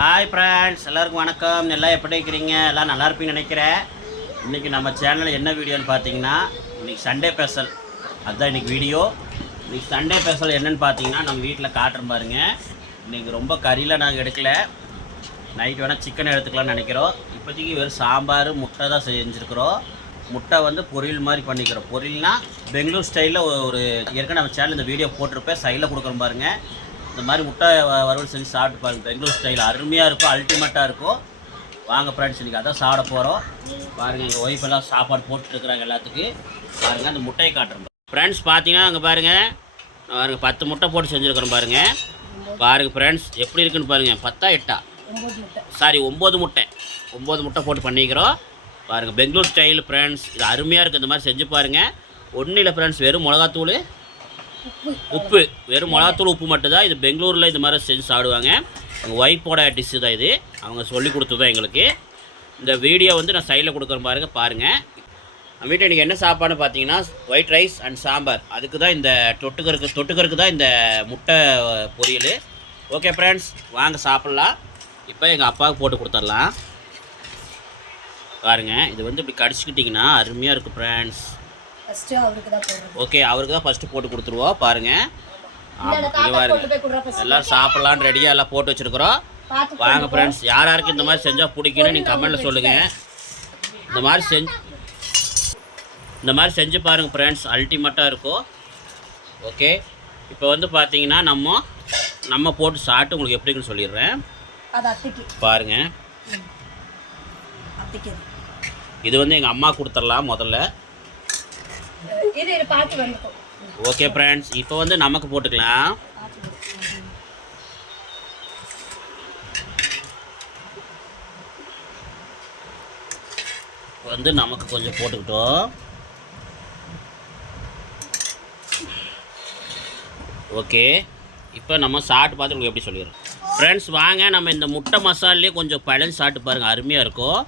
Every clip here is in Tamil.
ஹாய் ஃப்ரெண்ட்ஸ் எல்லாருக்கும் வணக்கம். எல்லாம் எப்படி இருக்கிறீங்க? எல்லாம் நல்லா இருப்பீங்கன்னு நினைக்கிறேன். இன்றைக்கி நம்ம சேனலில் என்ன வீடியோன்னு பார்த்தீங்கன்னா இன்றைக்கி சண்டே ஸ்பெஷல் அதுதான் இன்றைக்கி வீடியோ இன்றைக்கி சண்டே ஸ்பெஷல் என்னென்னு பார்த்தீங்கன்னா நம்ம வீட்டில் காட்டுறோம் பாருங்க. இன்றைக்கி ரொம்ப கறியில் நாங்கள் எடுக்கல. நைட் வேணால் சிக்கன் எடுத்துக்கலாம்னு நினைக்கிறோம். இப்போதைக்கு வெறும் சாம்பார் முட்டை தான் செஞ்சுருக்குறோம். முட்டை வந்து பொரியல் மாதிரி பண்ணிக்கிறோம். பொரியல்னால் பெங்களூர் ஸ்டைலில் ஒரு ஏற்கனவே நம்ம சேனல் இந்த வீடியோ போட்டிருப்பேன். சைடில் கொடுக்குறோம் பாருங்கள் இந்த மாதிரி முட்டை வறுவல் செஞ்சு சாப்பிட்டு பாருங்க. பெங்களூர் ஸ்டைல் அருமையாக இருக்கும் அல்டிமேட்டாக இருக்கும். வாங்க ஃப்ரெண்ட்ஸ் இன்றைக்கி அதான் சாப்பிட போகிறோம் பாருங்கள் எங்கள் ஒய்ஃப் எல்லாம் சாப்பாடு போட்டுருக்குறாங்க எல்லாத்துக்கும் பாருங்கள் அந்த முட்டையை காட்டுறோம். ஃப்ரெண்ட்ஸ் பார்த்தீங்கன்னா அங்கே பாருங்கள் பாருங்க பத்து முட்டை போட்டு செஞ்சுருக்குறோம் பாருங்கள் பாருங்கள் ஃப்ரெண்ட்ஸ் எப்படி இருக்குன்னு பாருங்கள் பத்தா எட்டா? சாரி ஒம்பது முட்டை. ஒம்பது முட்டை போட்டு பண்ணிக்கிறோம். பாருங்கள் பெங்களூர் ஸ்டைல் ஃப்ரெண்ட்ஸ் இது அருமையாக இருக்குது இந்த மாதிரி செஞ்சு பாருங்கள் ஒன்றும் இல்லை ஃப்ரெண்ட்ஸ் வெறும் மிளகாத்தூள் உப்பு வெறும் மிளகாத்தூள் உப்பு மட்டும்தான். இது பெங்களூரில் இது மாதிரி செஞ்சு சாடுவாங்க எங்கள் ஒய்ஃபோட டிஷ்ஷு தான் இது. அவங்க சொல்லி கொடுத்தது தான் எங்களுக்கு. இந்த வீடியோ வந்து நான் சைடில் கொடுக்குறேன் பாருங்க பாருங்கள் நம்ம வீட்டில் இன்றைக்கி என்ன சாப்பாடுன்னு பார்த்தீங்கன்னா ஒயிட் ரைஸ் அண்ட் சாம்பார். அதுக்கு தான் இந்த தொட்டுக்கருக்கு தொட்டுக்கருக்கு தான் இந்த முட்டை பொரியல். ஓகே ஃப்ரெண்ட்ஸ் வாங்க சாப்பிட்லாம். இப்போ எங்கள் அப்பாவுக்கு போட்டு கொடுத்துடலாம். பாருங்கள் இது வந்து இப்படி கடிச்சிக்கிட்டிங்கன்னா அருமையாக இருக்குது ஃப்ரெண்ட்ஸ் ஃபர்ஸ்ட் அவருக்கு தான் போடுறது. ஓகே அவருக்கு தான் ஃபஸ்ட்டு போட்டு கொடுத்துருவோம். பாருங்க. ஃபர்ஸ்ட் எல்லோரும் சாப்பிட்லான்னு ரெடியாக எல்லாம் போட்டு வச்சுருக்குறோம். வாங்க ஃப்ரெண்ட்ஸ் யார் யாருக்கு இந்த மாதிரி செஞ்சால் பிடிக்குன்னு நீங்கள் கமெண்ட்டில் சொல்லுங்கள் இந்த மாதிரி செஞ்சு இந்த மாதிரி செஞ்சு பாருங்கள் ஃப்ரெண்ட்ஸ் அல்டிமேட்டாக இருக்கும். ஓகே. இப்போ வந்து பார்த்தீங்கன்னா நம்ம நம்ம போட்டு சாப்பிட்டு உங்களுக்கு எப்படின்னு சொல்லிடுறேன். பாருங்கள். இது வந்து எங்கள் அம்மா கொடுத்துடலாம் முதல்ல. இது இது பார்த்து வந்துக்கும் ஓகே ஃப்ரெண்ட்ஸ் இப்போ வந்து நமக்கு போட்டுக்கலாம். வந்து நமக்கு கொஞ்சம் போட்டுக்கிட்டோம். ஓகே இப்போ நம்ம சாப்பிட்டு பார்த்து உங்களுக்கு எப்படி சொல்லிடுறோம். ஃப்ரெண்ட்ஸ் வாங்க நம்ம இந்த முட்டை மசாலே கொஞ்சம் பிழைஞ்சு சாப்பிட்டு பாருங்கள் அருமையாக இருக்கும்.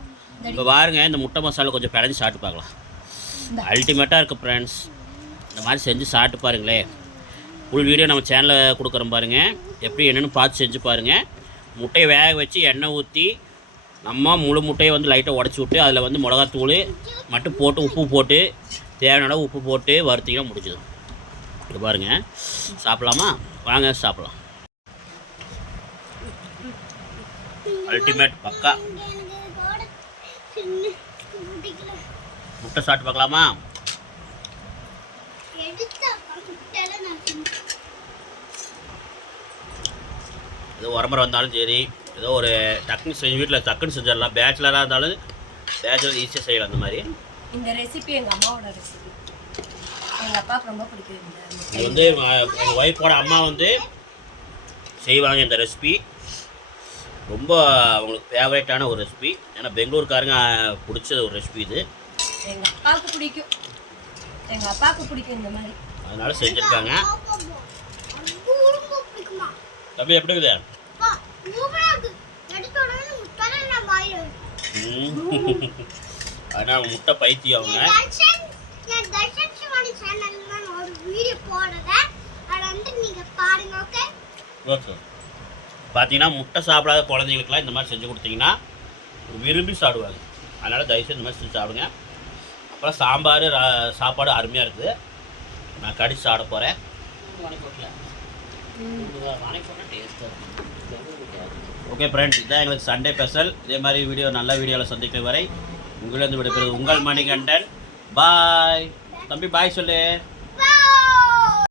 இப்போ பாருங்க இந்த முட்டை மசாலா கொஞ்சம் பிழைஞ்சு சாப்பிட்டு பார்க்கலாம். அல்டிமேட்டாக இருக்குது ஃப்ரெண்ட்ஸ் இந்த மாதிரி செஞ்சு சாப்பிட்டு பாருங்களேன் ஃபுல் வீடியோ நம்ம சேனலில் கொடுக்குறோம் பாருங்கள் எப்படி என்னென்னு பார்த்து செஞ்சு பாருங்கள் முட்டையை வேக வச்சு எண்ணெய் ஊற்றி நம்ம முழு முட்டையை வந்து லைட்டாக உடச்சி விட்டு அதில் வந்து மிளகாத்தூள் மட்டும் போட்டு உப்பு போட்டு தேவையான உப்பு போட்டு வறுத்திங்கன்னா முடிஞ்சது இது பாருங்கள் சாப்பிட்லாமா? வாங்க சாப்பிட்லாம். அல்டிமேட் பக்கா. முட்டை சாப்பிட்டு பார்க்கலாமா? ஏதோ உரம்பரை வந்தாலும் சரி ஏதோ ஒரு டக்குன்னு செஞ்சு வீட்டில் டக்குன்னு செஞ்சிடலாம். பேச்சுலராக இருந்தாலும் பேச்சுலர் ஈஸியாக செய்யலாம் அந்த மாதிரி. இந்த ரெசிபி எங்க அம்மாவோட ரெசிபி எங்க அப்பாவுக்கு ரொம்ப பிடிக்கும். இது வந்து எங்கள் ஒய்ஃபோட அம்மா வந்து செய்வாங்க இந்த ரெசிபி ரொம்ப அவங்களுக்கு ஃபேவரேட்டான ஒரு ரெசிபி ஏன்னா பெங்களூர்காரங்க பிடிச்ச ஒரு ரெசிபி இது. எங்க அப்பாவுக்கு பிடிக்கும். எங்க அப்பாவுக்கு பிடிக்கும் இந்த மாதிரி. அதனால செஞ்சுருக்காங்க. தம்பி எப்படி இருக்குது? ம். அதனால் முட்டை பைத்தியம் அவங்க. ஓகே. பார்த்தீங்கன்னா முட்டை சாப்பிடாத குழந்தைங்களுக்குலாம் இந்த மாதிரி செஞ்சு கொடுத்தீங்கன்னா விரும்பி சாப்பிடுவாங்க. அதனால் தயவுசெய்து இந்த மாதிரி செஞ்சு சாப்பிடுங்க. அப்புறம் சாம்பார் சாப்பாடு அருமையாக இருக்குது. நான் கடிச்சு சாப்பிட போகிறேன் ஓகே ஃப்ரெண்ட்ஸ் இதான் எங்களுக்கு சண்டே ஸ்பெஷல் இதே மாதிரி வீடியோ நல்ல வீடியோவில் சந்திக்கிற வரை உங்களிடம் விடைபெறுவது உங்கள் மணிகண்டன். பாய் தம்பி பாய் சொல்லு.